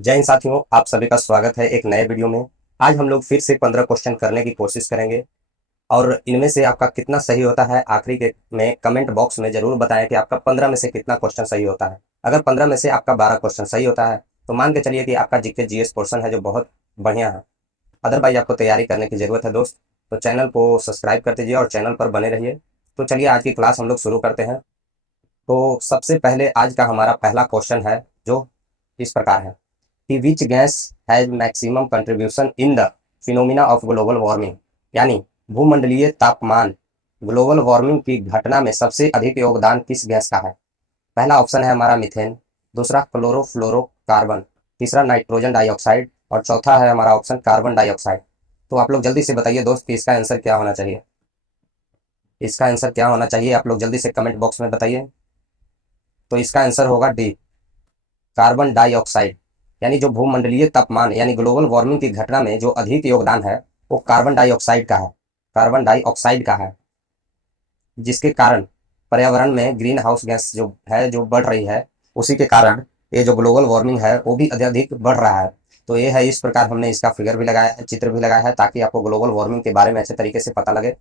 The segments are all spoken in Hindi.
जय हिंद साथियों, आप सभी का स्वागत है एक नए वीडियो में। आज हम लोग फिर से 15 क्वेश्चन करने की कोशिश करेंगे और इनमें से आपका कितना सही होता है आखिरी के में कमेंट बॉक्स में जरूर बताएं कि आपका 15 में से कितना क्वेश्चन सही होता है। अगर 15 में से आपका 12 क्वेश्चन सही होता है तो मान के चलिए कि आपका जीके जीएस पोर्शन है जो बहुत बढ़िया है। अदरवाइज आपको तैयारी करने की जरूरत है दोस्त। तो चैनल को सब्सक्राइब कर दीजिए और चैनल पर बने रहिए। तो चलिए आज की क्लास हम लोग शुरू करते हैं। तो सबसे पहले आज का हमारा पहला क्वेश्चन है जो इस प्रकार है कि which gas has maximum contribution in the phenomena of global warming, यानी भूमंडलीय तापमान ग्लोबल वार्मिंग की घटना में सबसे अधिक योगदान किस गैस का है। पहला ऑप्शन है हमारा मीथेन, दूसरा क्लोरोफ्लोरोकार्बन, तीसरा नाइट्रोजन डाइऑक्साइड और चौथा है हमारा ऑप्शन कार्बन डाइऑक्साइड। तो आप लोग जल्दी से बताइए दोस्त कि इसका आंसर क्या होना चाहिए। इसका आंसर क्या होना चाहिए आप लोग जल्दी से कमेंट बॉक्स में बताइए। तो इसका आंसर होगा डी, कार्बन डाइऑक्साइड। यानी जो भूमंडलीय तापमान यानी ग्लोबल वार्मिंग की घटना में जो अधिक योगदान है वो कार्बन डाइऑक्साइड का है। कार्बन डाइऑक्साइड का है, जिसके कारण पर्यावरण में ग्रीन हाउस गैस जो है जो बढ़ रही है, उसी के कारण ये जो ग्लोबल वार्मिंग है वो भी अत्यधिक बढ़ रहा है। तो ये है, इस प्रकार हमने इसका फिगर भी लगाया है, चित्र भी लगाया है, ताकि आपको ग्लोबल वार्मिंग के बारे में अच्छे तरीके से पता लगे।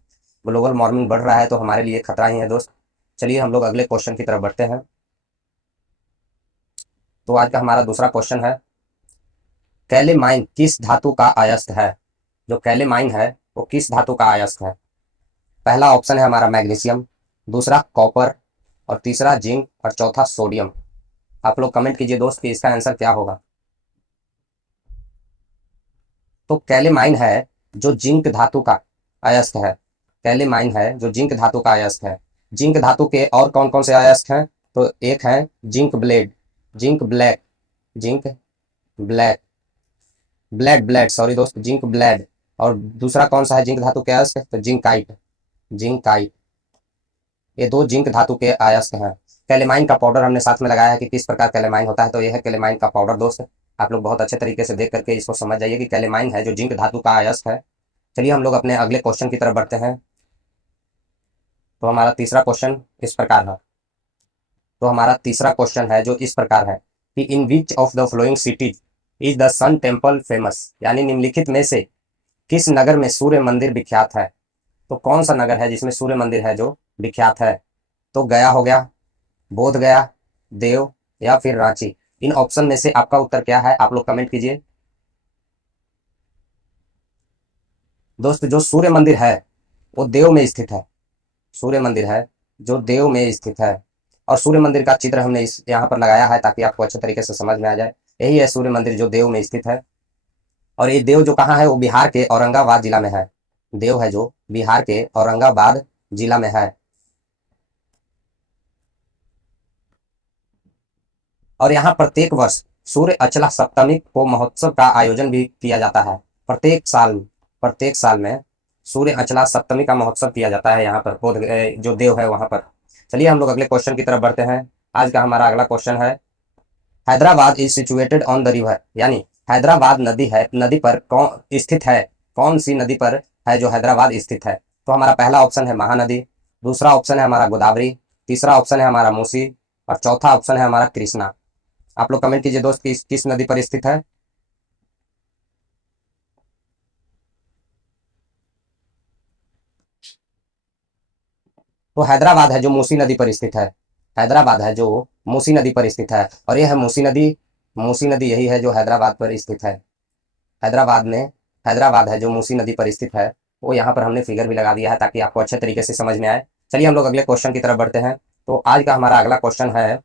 ग्लोबल वार्मिंग बढ़ रहा है तो हमारे लिए खतरा ही है दोस्त। चलिए हम लोग अगले क्वेश्चन की तरफ बढ़ते हैं। तो आज का हमारा दूसरा क्वेश्चन है, कैलेमाइन किस धातु का अयस्क है। जो कैलेमाइन है वो किस धातु का अयस्क है। पहला ऑप्शन है हमारा मैग्नीशियम, दूसरा कॉपर और तीसरा जिंक और चौथा सोडियम। आप लोग कमेंट कीजिए दोस्त कि इसका आंसर क्या होगा। तो कैलेमाइन है जो जिंक धातु का अयस्क है। कैलेमाइन है जो जिंक धातु का अयस्क है। जिंक धातु के और कौन कौन से अयस्क हैं, तो एक है zinc blende, zinc black, zinc black, blade blade sorry दोस्त, जिंक ब्लैड। और दूसरा कौन सा है जिंक धातु के अयस्क, तो जिंकाइट, जिंकाइट। ये दो जिंक धातु के अयस्क हैं। कैलेमाइन का पाउडर हमने साथ में लगाया है कि किस प्रकार कैलेमाइन होता है, तो यह है कैलेमाइन का पाउडर दोस्त। आप लोग बहुत अच्छे तरीके से देख करके इसको समझ जाइए कि कैलेमाइन है जो जिंक धातु का अयस्क है। चलिए हम लोग अपने अगले क्वेश्चन की तरफ बढ़ते हैं। तो हमारा तीसरा क्वेश्चन इस प्रकार है। तो हमारा तीसरा क्वेश्चन है जो इस प्रकार है कि in which of the following cities is the sun temple famous, यानी निम्नलिखित में से किस नगर में सूर्य मंदिर विख्यात है। तो कौन सा नगर है जिसमें सूर्य मंदिर है जो विख्यात है। तो गया हो गया, बोध गया, देव या फिर रांची। इन ऑप्शन में से आपका उत्तर क्या है आप लोग कमेंट कीजिए। दोस्त जो सूर्य मंदिर है वो देव में स्थित है। सूर्य मंदिर है जो देव में स्थित है। और सूर्य मंदिर का चित्र हमने इस यहाँ पर लगाया है ताकि आपको अच्छे तरीके से समझ में आ जाए। यही है सूर्य मंदिर जो देव में स्थित है। और ये देव जो कहाँ है वो बिहार के औरंगाबाद जिला में है। देव है जो बिहार के औरंगाबाद जिला में है। और यहाँ प्रत्येक वर्ष सूर्य अचला सप्तमी को महोत्सव का आयोजन भी किया जाता है। प्रत्येक साल में सूर्य अचला सप्तमी का महोत्सव किया जाता है यहाँ पर जो देव है वहां पर। चलिए हम लोग अगले क्वेश्चन की तरफ बढ़ते हैं। आज का हमारा अगला क्वेश्चन है, Hyderabad is situated on the river, यानी हैदराबाद नदी है, नदी पर कौन स्थित है, कौन सी नदी पर है जो हैदराबाद स्थित है। तो हमारा पहला ऑप्शन है महानदी, दूसरा ऑप्शन है हमारा गोदावरी, तीसरा ऑप्शन है हमारा मूसी और चौथा ऑप्शन है हमारा कृष्णा। आप लोग कमेंट कीजिए दोस्त कि किस नदी पर स्थित है। तो हैदराबाद है जो मूसी नदी पर स्थित है। हैदराबाद है जो मूसी नदी पर स्थित है और यह है मूसी नदी। मूसी नदी यही है जो हैदराबाद पर स्थित है। हैदराबाद में हैदराबाद है जो मूसी नदी पर स्थित है। वो यहाँ पर हमने फिगर भी लगा दिया है ताकि आपको अच्छे तरीके से समझ में आए। चलिए हम लोग अगले क्वेश्चन की तरफ बढ़ते हैं। तो आज का हमारा अगला क्वेश्चन है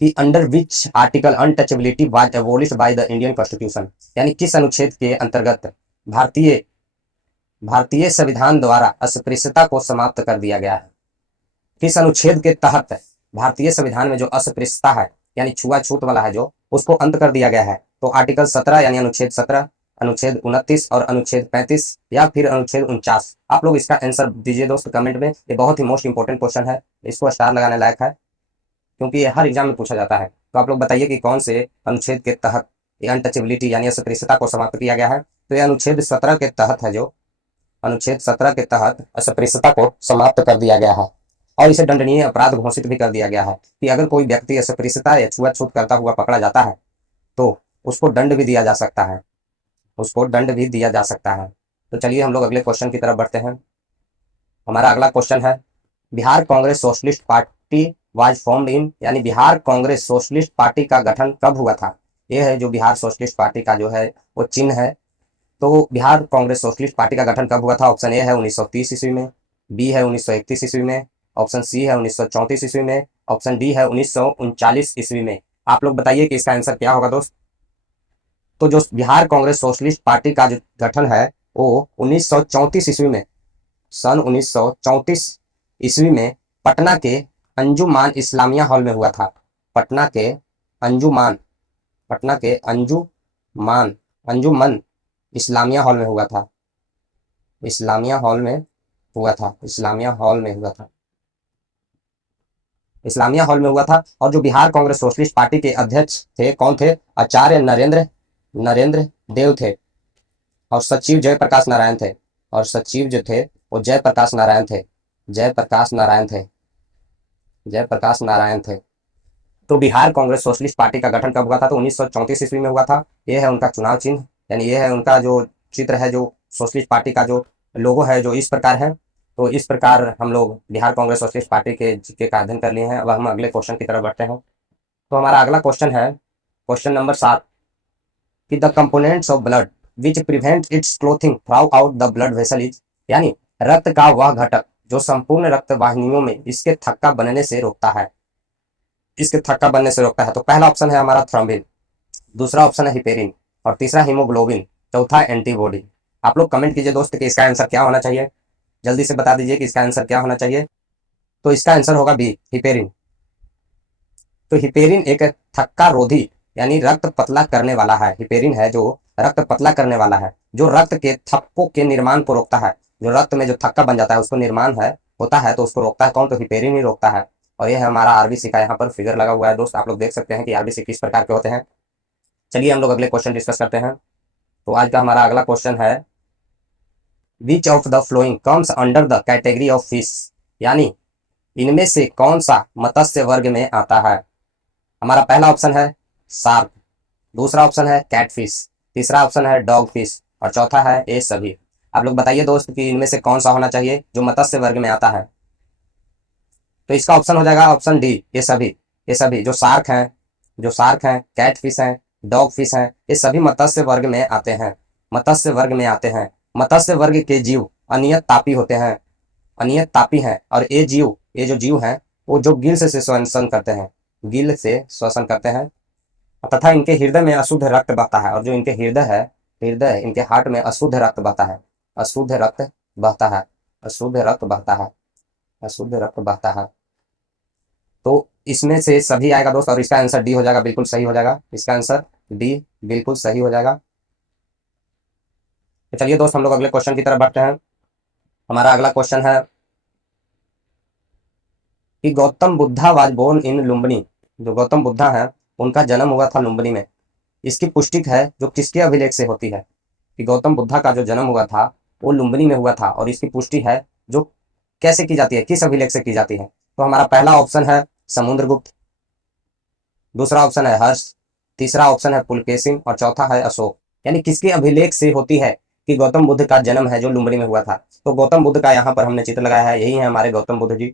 कि under which article untouchability was एबोलिश्ड by the Indian constitution, यानी किस अनुच्छेद के अंतर्गत भारतीय भारतीय संविधान द्वारा अस्पृश्यता को समाप्त कर दिया गया है। किस अनुच्छेद के तहत भारतीय संविधान में जो अस्पृश्यता है यानी छुआछूत वाला है जो उसको अंत कर दिया गया है। तो आर्टिकल 17 यानी अनुच्छेद 17, अनुच्छेद 29 और अनुच्छेद 35 या फिर अनुच्छेद 49। आप लोग इसका आंसर दीजिए दोस्त कमेंट में। ये बहुत ही मोस्ट इंपॉर्टेंट क्वेश्चन है, इसको स्टार लगाने लायक है क्योंकि ये हर एग्जाम में पूछा जाता है। तो आप लोग बताइए कि कौन से अनुच्छेद के तहत ये अनटचेबिलिटी यानी अस्पृश्यता को समाप्त किया गया है। तो ये अनुच्छेद 17 के तहत है, जो अनुच्छेद 17 के तहत अस्पृश्यता को समाप्त कर दिया गया है और इसे दंडनीय अपराध घोषित भी कर दिया गया है कि अगर कोई व्यक्ति अस्पृश्यता या छुआछूत करता हुआ पकड़ा जाता है तो उसको दंड भी दिया जा सकता है, उसको दंड भी दिया जा सकता है। तो चलिए हम लोग अगले क्वेश्चन की तरफ बढ़ते हैं। हमारा अगला क्वेश्चन है, Bihar Congress socialist party was formed in, यानी बिहार कांग्रेस सोशलिस्ट पार्टी का गठन कब हुआ था। ये है जो बिहार सोशलिस्ट पार्टी का जो है वो चिन्ह है। तो बिहार कांग्रेस सोशलिस्ट पार्टी का गठन कब हुआ था? ऑप्शन ए है 1930 ईस्वी में, बी है 1931 ईस्वी में, ऑप्शन सी है 1934 ईस्वी में, ऑप्शन डी है 1939 ईस्वी में। आप लोग बताइए कि इसका आंसर क्या होगा दोस्त। तो जो बिहार कांग्रेस सोशलिस्ट पार्टी का जो गठन है वो 1934 ईस्वी में, सन 1934 ईस्वी में पटना के अंजुमान इस्लामिया हॉल में हुआ था। पटना के अंजुमान, पटना के अंजुमान, अंजुमन इस्लामिया हॉल में हुआ था। इस्लामिया हॉल में हुआ था, इस्लामिया हॉल में हुआ था, इस्लामिया हॉल में हुआ था। और जो बिहार कांग्रेस सोशलिस्ट पार्टी के अध्यक्ष थे कौन थे? आचार्य नरेंद्र नरेंद्र देव थे। और सचिव जयप्रकाश नारायण थे। और सचिव जो थे वो जयप्रकाश नारायण थे, जयप्रकाश नारायण थे, जयप्रकाश नारायण थे। तो बिहार कांग्रेस सोशलिस्ट पार्टी का गठन कब हुआ था? तो 1934 ईस्वी में हुआ था। ये है उनका चुनाव चिन्ह, यानी ये है उनका जो चित्र है, जो सोशलिस्ट पार्टी का जो लोगो है जो इस प्रकार है। तो इस प्रकार हम लोग बिहार कांग्रेस सोशलिस्ट पार्टी के का अध्ययन कर लिए हैं। अब हम अगले क्वेश्चन की तरफ बढ़ते हैं। तो हमारा अगला क्वेश्चन है क्वेश्चन नंबर 7 कि the components of blood which prevent it's clothing through out the blood vessel is, यानी रक्त का वह घटक जो संपूर्ण रक्त वाहिनियों में इसके थक्का बनने से रोकता है, इसके थक्का बनने से रोकता है। तो पहला ऑप्शन है हमारा थ्रोम्बिन, दूसरा ऑप्शन है हिपेरिन, और तीसरा हीमोग्लोबिन, चौथा एंटीबॉडी। आप लोग कमेंट कीजिए दोस्त कि इसका आंसर क्या होना चाहिए, जल्दी से बता दीजिए कि इसका आंसर क्या होना चाहिए। तो इसका आंसर होगा बी, हिपेरिन। तो हिपेरिन एक थक्का रोधी यानी रक्त पतला करने वाला है। हिपेरिन है जो रक्त पतला करने वाला है, जो रक्त के थक्कों के निर्माण को रोकता है। जो रक्त में जो थक्का बन जाता है उसको निर्माण है होता है तो उसको रोकता है कौन? तो हिपेरिन ही रोकता है। और ये है हमारा आरबीसी का यहाँ पर फिगर लगा हुआ है दोस्त, आप लोग देख सकते हैं कि आरबीसी किस प्रकार के होते हैं। चलिए हम लोग अगले क्वेश्चन डिस्कस करते हैं। तो आज का हमारा अगला क्वेश्चन है, विच of the flowing comes under the category of fish, यानी इनमें से कौन सा मत्स्य वर्ग में आता है। हमारा पहला ऑप्शन है शार्क, दूसरा ऑप्शन है कैटफिश, तीसरा ऑप्शन है डॉग फिश, और चौथा है ये सभी। आप लोग बताइए दोस्त कि इनमें से कौन सा होना चाहिए जो मत्स्य वर्ग में आता है। तो इसका ऑप्शन हो जाएगा ऑप्शन डी, ये सभी। ये सभी जो शार्क हैं, जो शार्क हैं, कैट फिश हैं, डॉग फिश हैं, ये सभी मत्स्य वर्ग में आते हैं, मत्स्य वर्ग में आते हैं। मत्स्य वर्ग के जीव अनियत तापी होते हैं, अनियत तापी हैं। और ये जीव, ये जो जीव हैं वो जो गिल से श्वसन करते हैं, गिल से श्वसन करते हैं, तथा इनके हृदय में अशुद्ध रक्त बहता है। और जो इनके हृदय है, हृदय इनके हार्ट में अशुद्ध रक्त बहता है, अशुद्ध रक्त बहता है, अशुद्ध रक्त बहता है, अशुद्ध रक्त बहता है। तो इसमें से सभी आएगा दोस्त, और इसका आंसर डी हो जाएगा, बिल्कुल सही हो जाएगा। इसका आंसर डी बिल्कुल सही हो जाएगा। तो चलिए दोस्त हम लोग अगले क्वेश्चन की तरफ बढ़ते हैं। हमारा अगला क्वेश्चन है कि Gautam Buddha was born in Lumbini, जो गौतम बुद्धा है उनका जन्म हुआ था लुम्बिनी में। इसकी पुष्टि है जो किसके अभिलेख से होती है कि गौतम बुद्धा का जो जन्म हुआ था वो लुम्बिनी में हुआ था। और इसकी पुष्टि है जो कैसे की जाती है, किस अभिलेख से की जाती है। तो हमारा पहला ऑप्शन है समुद्रगुप्त, दूसरा ऑप्शन है हर्ष, तीसरा ऑप्शन है पुलकेशिन, और चौथा है अशोक। यानी किसके अभिलेख से होती है कि गौतम बुद्ध का जन्म है जो लुम्बिनी में हुआ था। तो गौतम बुद्ध का यहाँ पर हमने चित्र लगाया है, यही है हमारे गौतम बुद्ध जी,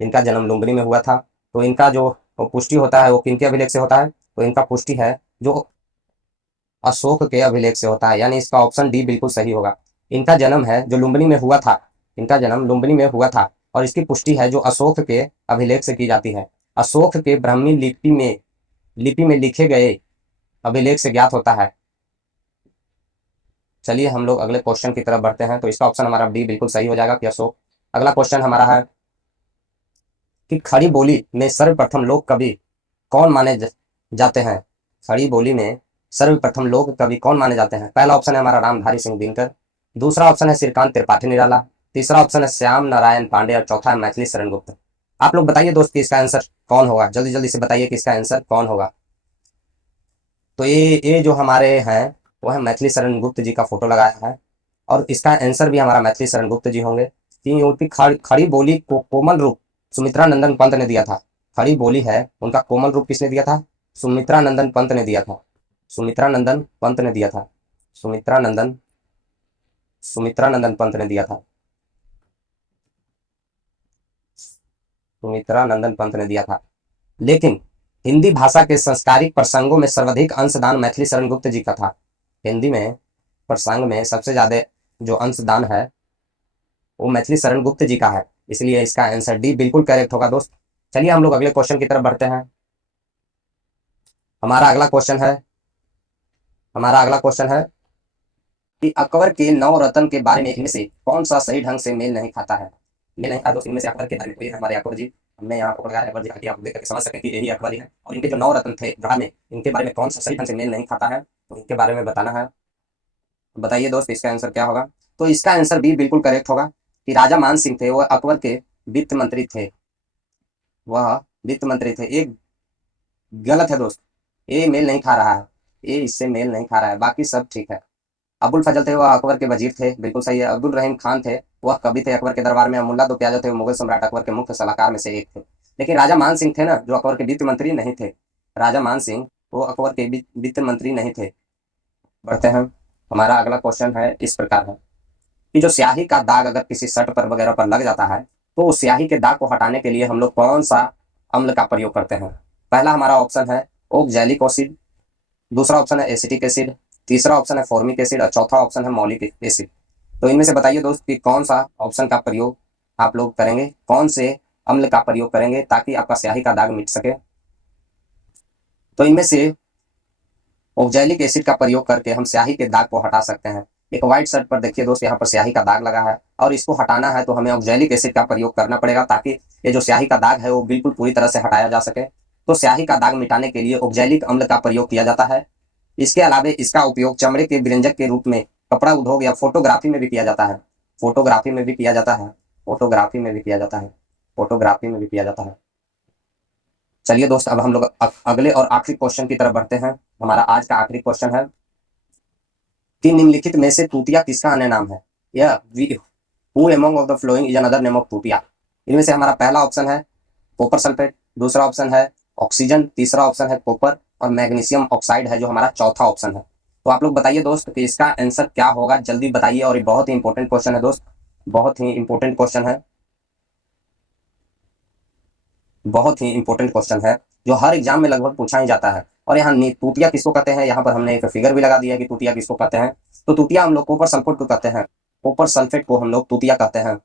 जिनका जन्म लुम्बिनी में हुआ था। तो इनका जो पुष्टि होता है वो किनके अभिलेख से होता है? तो इनका पुष्टि है जो अशोक के अभिलेख से होता है, यानी इसका ऑप्शन डी बिल्कुल सही होगा। इनका जन्म है जो लुम्बिनी में हुआ था, इनका जन्म लुम्बिनी में हुआ था, और इसकी पुष्टि है जो अशोक के अभिलेख से की जाती है। अशोक के ब्राह्मी लिपि में लिखे गए अभिलेख से ज्ञात होता है। चलिए हम लोग अगले क्वेश्चन की तरफ बढ़ते हैं। तो इसका ऑप्शन हमारा डी बिल्कुल सही हो जाएगा कि अशोक। अगला क्वेश्चन हमारा है कि खड़ी बोली में सर्वप्रथम लोग कवि कौन माने जाते हैं। खड़ी बोली में सर्वप्रथम लोग कवि कौन माने जाते हैं? पहला ऑप्शन है हमारा रामधारी सिंह दिनकर, दूसरा ऑप्शन है श्रीकांत त्रिपाठी निराला, तीसरा ऑप्शन है श्याम नारायण पांडे, और चौथा है मैथिली शरण गुप्त। आप लोग बताइए दोस्त कि इसका आंसर कौन होगा, जल्दी जल्दी से बताइए कि इसका आंसर कौन होगा। तो ये जो हमारे हैं वो है मैथिली शरण गुप्त जी का फोटो लगाया है, और इसका आंसर भी हमारा मैथिली शरण गुप्त जी होंगे। कि उनकी खड़ी बोली को कोमल रूप सुमित्रा नंदन पंत ने दिया था। खड़ी बोली है उनका कोमल रूप किसने दिया था? सुमित्रा नंदन पंत ने दिया था। सुमित्रा नंदन पंत ने दिया था। सुमित्रा नंदन पंत ने दिया था। सुमित्रा नंदन पंत ने दिया था। लेकिन हिंदी भाषा के संस्कारिक प्रसंगों में सर्वाधिक अंशदान मैथिली शरण गुप्त जी का था। हिंदी में प्रसंग में सबसे ज्यादा जो अंशदान है वो मैथिली शरण गुप्त जी का है, इसलिए इसका आंसर डी बिल्कुल करेक्ट होगा दोस्त। चलिए हम लोग अगले क्वेश्चन की तरफ बढ़ते हैं। हमारा अगला क्वेश्चन है कि अकबर के नौ रत्न के बारे में इनमें से कौन सा सही ढंग से मेल नहीं खाता है। मेल नहीं खाता दोस्त, इनमें से अकबर के बारे में कोई है हमारे अकबर जी। हमने यहाँ पर अकबर जी ताकि आप देख करके समझ सकें कि यही अकबर ही है। और इनके जो नौ रत्न थे ग्रह में, इनके बारे में कौन सा सही ढंग से मेल नहीं खाता है, तो इनके बारे में बताना है। बताइए दोस्त इसका आंसर क्या होगा। तो इसका आंसर बी बिल्कुल करेक्ट होगा कि राजा मान सिंह थे, वह अकबर के वित्त मंत्री थे। एक गलत है दोस्त, ये मेल नहीं खा रहा है, ये इससे मेल नहीं खा रहा है, बाकी सब ठीक है। अबुल फजल थे, वह अकबर के वजीर थे, बिल्कुल सही है। अब्दुल रहीम खान थे, वह कवि थे अकबर के दरबार में। मुल्ला दो प्याजा थे, वो मुगल सम्राट अकबर के मुख्य सलाहकार में से एक थे। लेकिन राजा मान सिंह थे ना, जो अकबर के वित्त मंत्री नहीं थे। राजा मान सिंह वो अकबर के वित्त मंत्री नहीं थे। बढ़ते हैं। हमारा अगला क्वेश्चन है इस प्रकार है कि जो स्याही का दाग अगर किसी शर्ट पर वगैरह पर लग जाता है, तो उस स्याही के दाग को हटाने के लिए हम लोग कौन सा अम्ल का प्रयोग करते हैं। पहला हमारा ऑप्शन है ओक्जैलिक एसिड, दूसरा ऑप्शन है एसिटिक एसिड, तीसरा ऑप्शन है फॉर्मिक एसिड और चौथा ऑप्शन है मौलिक एसिड। तो इनमें से बताइए दोस्त कि कौन सा ऑप्शन का प्रयोग आप लोग करेंगे, कौन से अम्ल का प्रयोग करेंगे ताकि आपका स्याही का दाग मिट सके। तो इनमें से ऑक्जैलिक एसिड का प्रयोग करके हम स्याही के दाग को हटा सकते हैं। एक व्हाइट शर्ट पर देखिए दोस्त, यहाँ पर स्याही का दाग लगा है और इसको हटाना है तो हमें ऑक्जैलिक एसिड का प्रयोग करना पड़ेगा ताकि ये जो स्याही का दाग है वो बिल्कुल पूरी तरह से हटाया जा सके। तो स्याही का दाग मिटाने के लिए ऑक्जैलिक अम्ल का प्रयोग किया जाता है। इसके अलावा इसका उपयोग चमड़े के व्यंजक के रूप में कपड़ा उद्योग या फोटोग्राफी में भी किया जाता है। फोटोग्राफी में भी किया जाता है। फोटोग्राफी में भी किया जाता है। फोटोग्राफी में भी किया जाता है। चलिए दोस्त, अब हम लोग अगले और आखिरी क्वेश्चन की तरफ बढ़ते हैं। हमारा आज का आखिरी क्वेश्चन है कि निम्नलिखित में से तूतिया किसका अन्य नाम है। यह who among of the following is another name of तूतिया। इनमें से हमारा पहला ऑप्शन है कॉपर सल्फेट, दूसरा ऑप्शन है ऑक्सीजन, तीसरा ऑप्शन है कॉपर और मैग्नीशियम ऑक्साइड है जो हमारा चौथा ऑप्शन है। तो आप लोग बताइए दोस्त कि इसका आंसर क्या होगा, जल्दी बताइए। और ये बहुत ही इंपॉर्टेंट क्वेश्चन है दोस्त, बहुत ही इंपॉर्टेंट क्वेश्चन है, बहुत ही इंपॉर्टेंट क्वेश्चन है जो हर एग्जाम में लगभग पूछा ही जाता है। और यहाँ तूतिया किसको कहते हैं, यहाँ पर हमने एक फिगर भी लगा दिया है कि तूतिया किसको कहते हैं। तो तूतिया हम लोग कॉपर सल्फेट को कहते हैं, कॉपर सल्फेट को हम लोग तूतिया कहते हैं।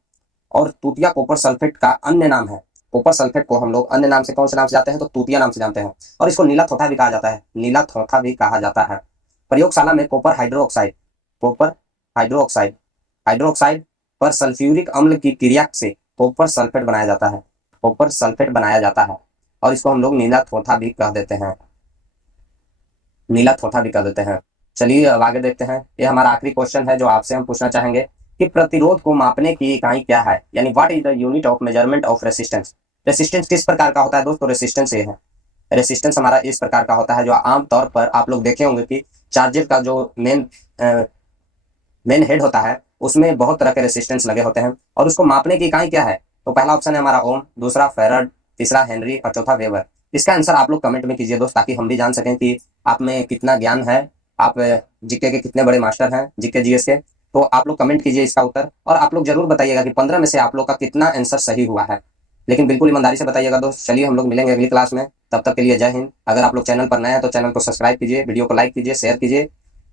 और तूतिया कॉपर सल्फेट का अन्य नाम है। कॉपर सल्फेट को हम लोग अन्य नाम से कौन से नाम से जानते हैं, तो तूतिया नाम से जानते हैं। और इसको नीला थोथा भी कहा जाता है, नीला थोथा भी कहा जाता है। प्रयोगशाला में copper hydroxide, copper hydroxide hydroxide पर सल्फ्यूरिक अम्ल की क्रिया से कॉपर सल्फेट बनाया जाता है, कॉपर सल्फेट बनाया जाता है। और इसको हम लोग नीला थोथा भी कह देते हैं, नीला थोथा भी कह देते हैं। चलिए अब आगे देखते हैं। ये हमारा आखिरी क्वेश्चन है जो आपसे हम पूछना चाहेंगे कि प्रतिरोध को मापने की इकाई क्या है, यानी what is the unit of measurement of resistance. Resistance किस प्रकार का होता है दोस्तों, रेसिस्टेंस ये है। रेसिस्टेंस हमारा इस प्रकार का होता है जो आमतौर पर आप लोग देखे होंगे कि चार्जर का जो मेन हेड होता है उसमें बहुत तरह के रेसिस्टेंस लगे होते हैं। और उसको मापने की इकाई क्या है, तो पहला ऑप्शन है हमारा ओम, दूसरा फेराड, तीसरा हेनरी और चौथा वेबर। इसका आंसर आप लोग कमेंट में कीजिए दोस्त, ताकि हम भी जान सकें कि आप में कितना ज्ञान है, आप जीके के कितने बड़े मास्टर हैं, जीके जीएस के। तो आप लोग कमेंट कीजिए इसका उत्तर और आप लोग जरूर बताइएगा कि 15 में से आप लोग का कितना आंसर सही हुआ है, लेकिन बिल्कुल ईमानदारी से बताइएगा दोस्त। चलिए हम लोग मिलेंगे अगली क्लास में, तब तक के लिए जय हिंद। अगर आप लोग चैनल पर नए हैं तो चैनल को सब्सक्राइब कीजिए, वीडियो को लाइक कीजिए, शेयर कीजिए